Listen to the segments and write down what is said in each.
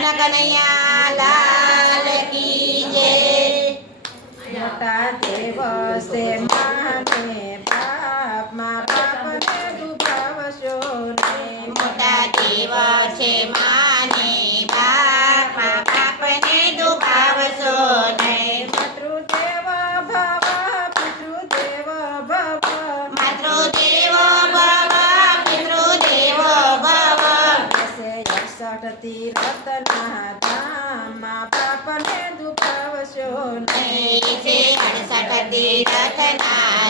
કૃષ્ણ કનૈયા લાલ કી જય. Dev Sam Nathanael.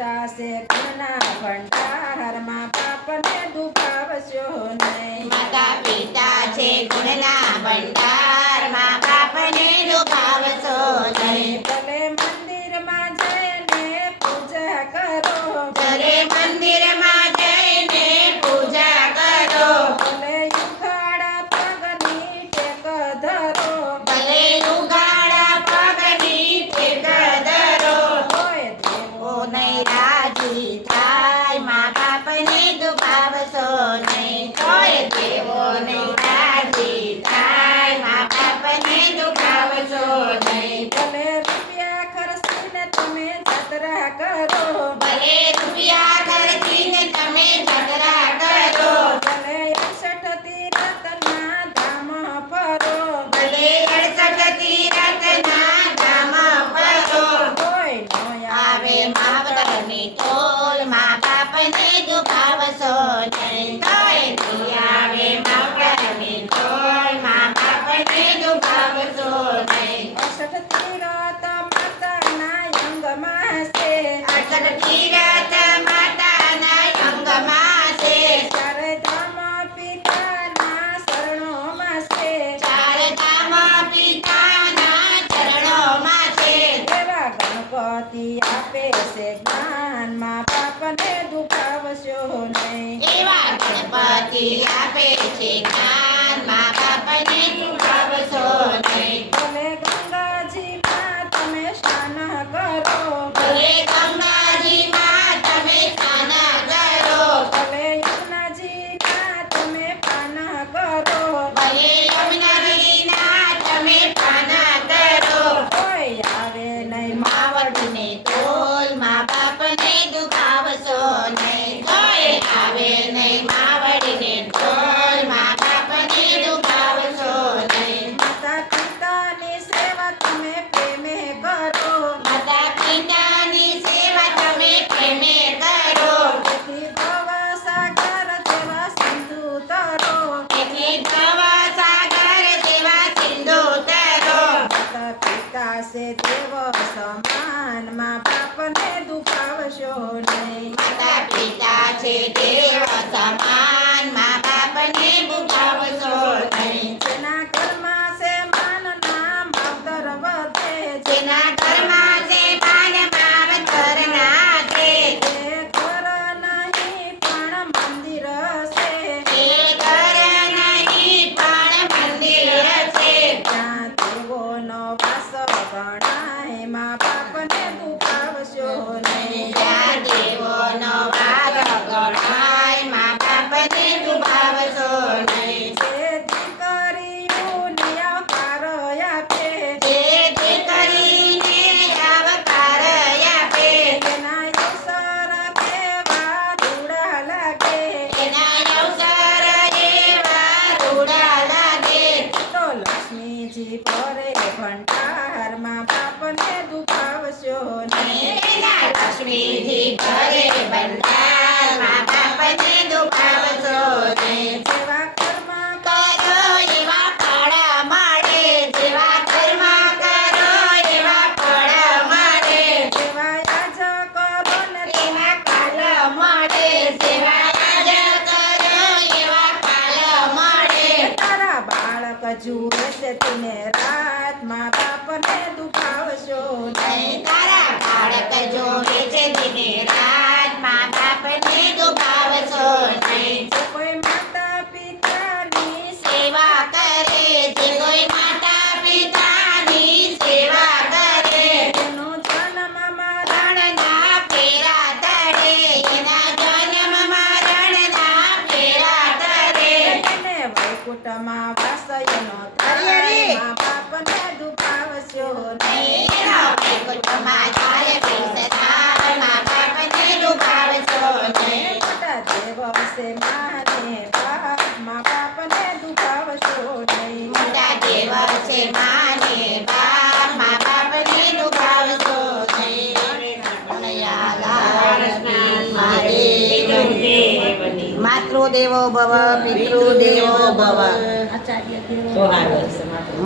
કરતા છે ઘરના ભંડારમાં પાપને દુખાવશો નહીં. માતા પિતા છે ગુણના ભંડાર torneira de. Avenido Pava Sonia. પતિ આપે છે જ્ઞાન મા બાપને હજુ રહેશે તને રાત. મા બાપને દુખાવશો નહીં. તારા બાળક જો વેચે દિને રાત. મા બાપ બાપને દુખાવશો નહીં. માતૃદેવો ભવ પિતૃદેવો ભવ આચાર્ય 多爱我一